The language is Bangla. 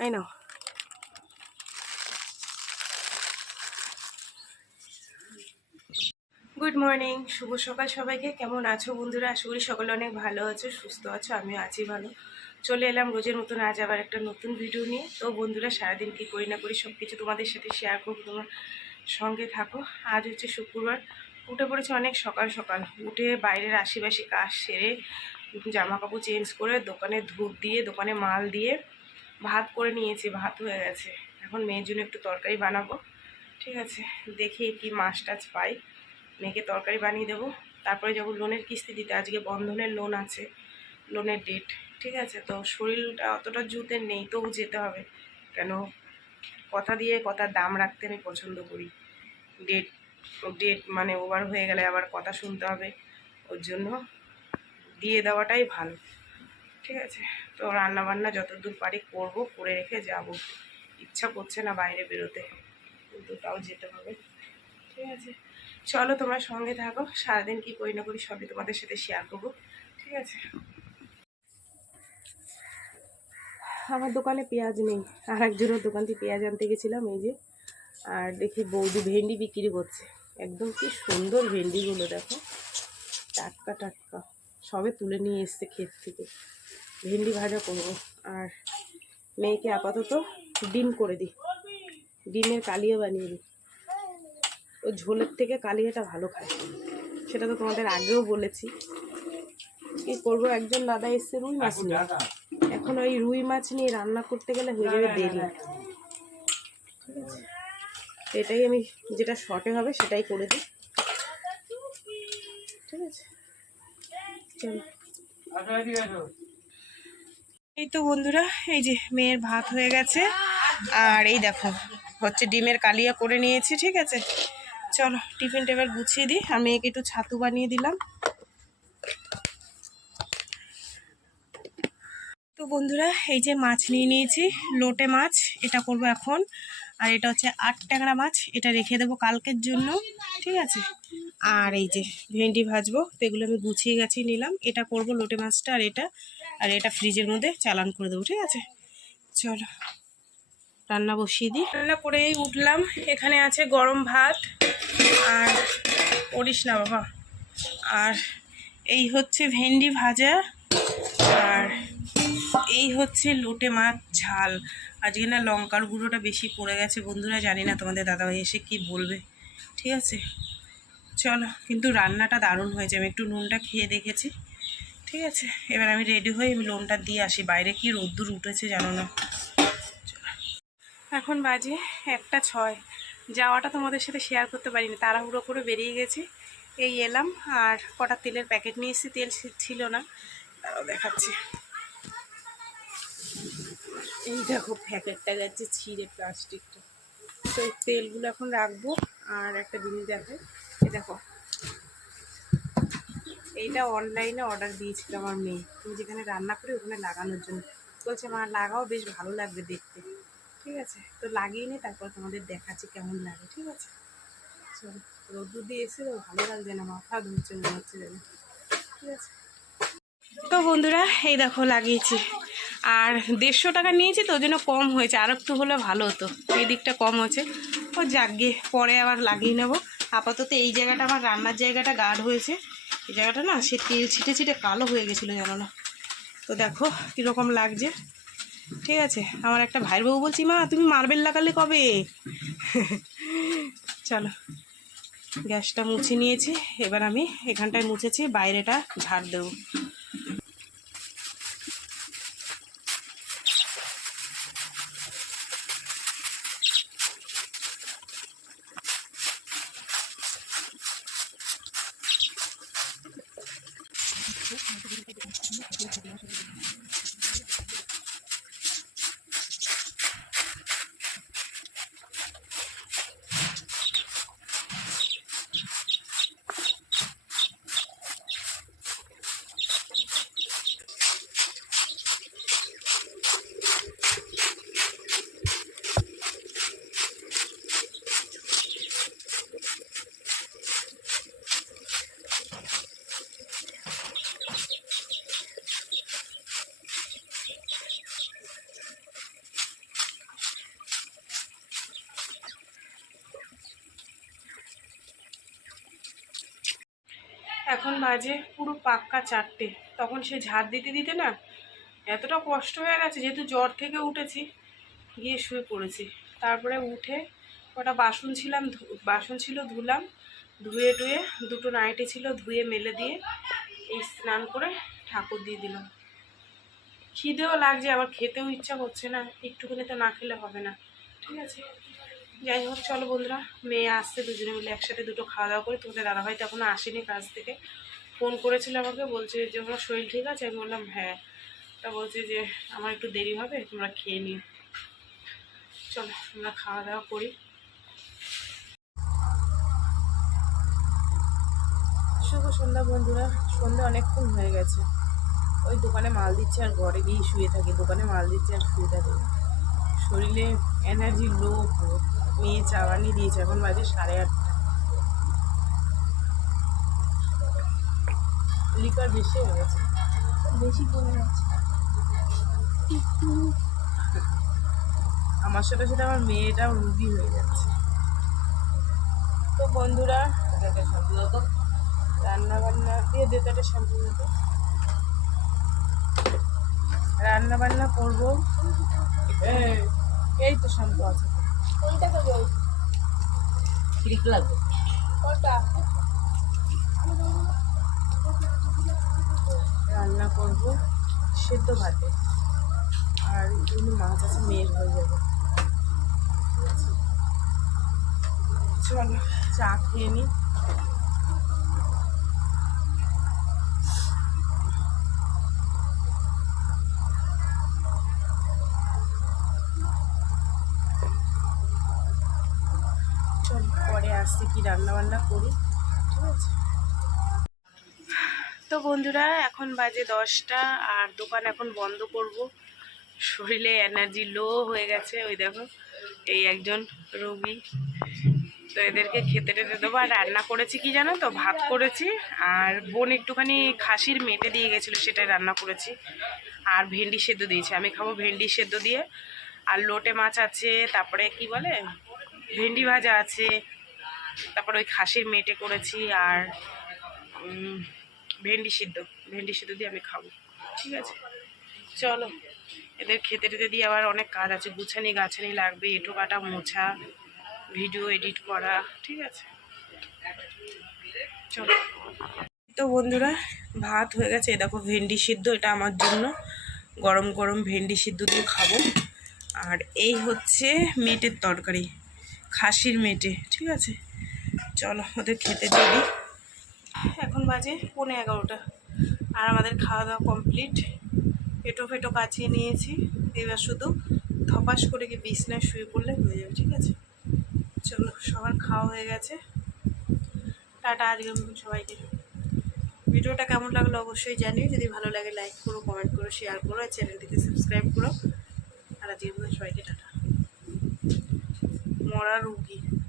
তাই না গুড মর্নিং শুভ সকাল সবাইকে। কেমন আছো বন্ধুরা? আশা করি সকলে অনেক ভালো আছো, সুস্থ আছো, আমিও আছি ভালো। চলে এলাম রোজের মতন আজ আবার একটা নতুন ভিডিও নিয়ে। তো বন্ধুরা, সারাদিন কী করি না করি সব কিছু তোমাদের সাথে শেয়ার করব, তোমার সঙ্গে থাকো। আজ হচ্ছে শুক্রবার। উঠে পড়েছে অনেক সকাল সকাল। উঠে বাইরের আশিবাসি কাজ সেরে জামা কাপড় চেঞ্জ করে দোকানে ধূপ দিয়ে, দোকানে মাল দিয়ে ভাত করে নিয়েছি, ভাত হয়ে গেছে। এখন মেয়ের জন্য একটু তরকারি বানাবো। ঠিক আছে, দেখি কি মাছ টাছ পাই। মেয়েকে তরকারি বানিয়ে দেবো। তারপরে যাব লোনের কিস্তি দিতে। আজকে বন্ধনের লোন আছে, লোনের ডেট ঠিক আছে, তো শরীরটা অতটা জুতে নেই, তবু যেতে হবে। কেন? কথা দিয়ে কথার দাম রাখতে আমি পছন্দ করি। ডেট ডেট মানে ওভার হয়ে গেলে আবার কথা শুনতে হবে। ওর জন্য দিয়ে দেওয়াটাই ভালো। ঠিক আছে তো রান্না বান্না যতদূর পারি করব, করে রেখে যাব। ইচ্ছা করছে না বাইরে বেরোতে, কিন্তু তাও যেতে হবে। ঠিক আছে। চলো তোমরা সঙ্গে থাকো, সারাদিন কি করি না করি সবই তোমাদের সাথে শেয়ার করব। ঠিক আছে? আমার দোকানে পেঁয়াজ নেই, আর একজনের দোকান থেকে পেঁয়াজ আনতে গেছিলাম এই যে, আর দেখি বৌদি ভেন্ডি বিক্রি করছে। একদম কি সুন্দর ভেন্ডিগুলো দেখো। টাটকা টাটকা, সবে তুলে নিয়ে এসছে ক্ষেত থেকে। ভেন্ডি ভাজা করব। আর মেয়েকে আপাতত ডিম করে দিই। ডিমের কালিয়া বানিয়ে দিই। ও ঝোলের থেকে কালিয়াটা ভালো খায়। সেটা তো তোমাদের আগেও বলেছি। কি করব? একজন দাদা এসছে রুই মাছ নিয়ে। এখন ওই রুই মাছ নিয়ে রান্না করতে গেলে হয়ে যাবে দেরি। ঠিক আছে? এটাই আমি যেটা শর্টে হবে সেটাই করে দিই। ঠিক আছে? চলো। এই তো বন্ধুরা, এই যে মেয়ের ভাত হয়ে গেছে। আর এই দেখো, হচ্ছে ডিমের কালিয়া করে নিয়েছি, ঠিক আছে? চলো টিফিন টেবিল গুছিয়ে দিই। আর মেয়েকে একটু ছাতু বানিয়ে দিলাম। তো বন্ধুরা, এই যে মাছ নিয়ে নিয়েছি, লোটে মাছ, এটা করব এখন। আর এটা হচ্ছে আট ট্যাংরা মাছ, এটা রেখে দেবো কালকের জন্য, ঠিক আছে? আর এই যে ভেন্ডি ভাজবো, তো এগুলো আমি গুছিয়ে গেছি নিলাম। এটা করব লোটে মাছটা আর এটা আর এটা ফ্রিজের মধ্যে চালান করে দেবো, ঠিক আছে? চলো, রান্না বসিয়ে দিই। রান্না করেই উঠলাম। এখানে আছে গরম ভাত আর করিস না বাবা। আর এই হচ্ছে ভেন্ডি ভাজা। আর এই হচ্ছে লোটে মাছ ঝাল। আজকে না লঙ্কার গুঁড়োটা বেশি পড়ে গেছে, বন্ধুরা জানি না তোমাদের দাদাভাই এসে কি বলবে। ঠিক আছে? চলো, কিন্তু রান্নাটা দারুণ হয়েছে, আমি একটু নুনটা খেয়ে দেখেছি। ঠিক আছে? এবার আমি রেডি হয়ে আমি লোনটা দিয়ে আসি। বাইরে কি রোদ্দুর উঠেছে জানো না? এখন বাজে একটা ছয়। যাওয়াটা তোমাদের সাথে শেয়ার করতে পারিনি, তাড়াহুড়ো করে বেরিয়ে গেছি। এই এলাম, আর কটা তেলের প্যাকেট নিয়ে এসেছি, তেল ছিল না। দেখাচ্ছি। এই দেখো প্যাকেটটা যাচ্ছে ছিঁড়ে প্লাস্টিকটা। তো এই তেলগুলো এখন রাখব, আর একটা জিনিস দেখো, এই দেখো। এইটা অনলাইনে অর্ডার দিয়েছিল আমার মেয়ে। তুমি যেখানে রান্না করি, ওখানে লাগানোর জন্য। বলছে, মা, লাগাও, বেশ ভালো লাগবে দেখতে। ঠিক আছে? তো লাগিয়ে নি তারপর তোমাদের দেখাচ্ছি কেমন লাগে, ঠিক আছে? চলো, রোদ্দুর দিয়ে এসে ভালো লাগছে না, মাথা ধরছে, মনে হচ্ছে যেন। ঠিক আছে? তো বন্ধুরা, এই দেখো লাগিয়েছি। আর দেড়শো টাকা নিয়েছি তো, ওই জন্য কম হয়েছে। আর একটু হলে ভালো হতো। এই দিকটা কম হয়েছে। ও যাকগে পরে আবার লাগিয়ে নেব। আপাতত এই জায়গাটা আমার রান্নার জায়গাটা গাঢ় হয়েছে। এই জায়গাটা না, সে তেল ছিটে ছিটে কালো হয়ে গেছিল জানো না। তো দেখো কীরকম লাগছে। ঠিক আছে, আমার একটা ভাইয়ের বউ বলছি, মা, তুমি মার্বেল লাগালে কবে? চলো, গ্যাসটা মুছে নিয়েছি। এবার আমি এখানটায় মুছেছি, বাইরেটা ঝাড় দেবো। এখন বাজে পুরো পাক্কা চারটে। তখন সে ঝাড় দিতে দিতে না এতটা কষ্ট হয়ে গেছে, যেহেতু জ্বর থেকে উঠেছি, গিয়ে শুয়ে পড়েছি। তারপরে উঠে কটা বাসন ছিলাম বাসন ছিল ধুলাম, ধুয়ে টুয়ে দুটো নাইটি ছিল ধুয়ে মেলে দিয়ে এই স্নান করে ঠাকুর দিয়ে দিলাম। খিদেও লাগছে, আবার খেতেও ইচ্ছা করছে না, একটুখানি তো না খেলে হবে না, ঠিক আছে? যাই হোক, চলো বন্ধুরা, মেয়ে আসছে, দুজনে মিলে একসাথে দুটো খাওয়া দাওয়া করে। তোমাদের দাদাভাই তো এখনও আসেনি কাজ থেকে। ফোন করেছিল আমাকে, বলছে যে আমার শরীর ঠিক আছে? আমি বললাম হ্যাঁ। তা বলছে যে আমার একটু দেরি হবে, তোমরা খেয়ে নিও। চলো, আমরা খাওয়া দাওয়া করি। শুভ সন্ধ্যা বন্ধুরা, সন্ধ্যা অনেকক্ষণ হয়ে গেছে। ওই দোকানে মাল দিচ্ছে আর ঘরে গিয়ে শুয়ে থাকে, দোকানে মাল দিচ্ছে আর শুয়ে থাকে। শরীরে এনার্জি লো মেয়ে চা বানিয়ে দিয়েছে এখন বাজে সাড়ে আটটা। লিকার বেশি হয়ে গেছে। বেশি পড়ে যাচ্ছে আমার সাথে সাথে আমার মেয়েটাও রুগী হয়ে যাচ্ছে। তো বন্ধুরা রান্না বান্না দিয়ে দিতে একটা শ্যাম্পু রান্না বান্না করব। এই- এই তো শ্যাম্পু আছে। কোনটা করব ক্লিক লাগবে। কোনটা? রান্না করব সেদ্ধ ভাতে। আর এগুলো মাছ আছে মেয়ের হয়ে যাবে। চলো চা খেয়ে নিই চল পরে আসছি কি রান্না বান্না করি, ঠিক আছে? তো বন্ধুরা, এখন বাজে দশটা আর দোকান এখন বন্ধ করব। শরীরে এনার্জি লো হয়ে গেছে, ওই দেখো, এই একজন রোগী। তো এদেরকে খেতে টেতে দেবো। আর রান্না করেছি কি জানো তো? ভাত করেছি, আর বোন একটুখানি খাসির মেটে দিয়ে গেছিল, সেটাই রান্না করেছি। আর ভেন্ডি সেদ্ধ দিয়েছি। আমি খাব ভেন্ডি সেদ্ধ দিয়ে। আর লোটে মাছ আছে, তারপরে কি বলে? ভেন্ডি ভাজা আছে তারপরে ওই খাসির মেটে করেছি আর ভেন্ডি সিদ্ধ। ভেন্ডি সিদ্ধ দিয়ে আমি খাব। ঠিক আছে? চলো। এদের খেতে টেতে দিয়ে আবার অনেক কাজ আছে। গুছানি গাছানি লাগবে, এঁটো কাটা, মোছা, ভিডিও এডিট করা। ঠিক আছে? চলো। তো বন্ধুরা, ভাত হয়ে গেছে। দেখো ভেন্ডি সিদ্ধ, এটা আমার জন্য। গরম গরম ভেন্ডি সিদ্ধ দিয়ে খাব। আর এই হচ্ছে মেটের তরকারি, খাসির মেটে ঠিক আছে? চলো, ওদের খেতে দিই। এখন বাজে পৌনে এগারোটা। আর আমাদের খাওয়া দাওয়া কমপ্লিট পেটো ফেটো কাচিয়ে নিয়েছি। এবার শুধু ধপাস করে গিয়ে বিছনায় শুয়ে পড়লে হয়ে যাবে, ঠিক আছে? চলো, সবার খাওয়া হয়ে গেছে। টাটা, আজকের সবাইকে। ভিডিওটা কেমন লাগল অবশ্যই জানিও। যদি ভালো লাগে লাইক করো কমেন্ট করো শেয়ার করো, আর চ্যানেলটিকে সাবস্ক্রাইব করো। আর মতন সবাইকে টাটা। মরা রুগী।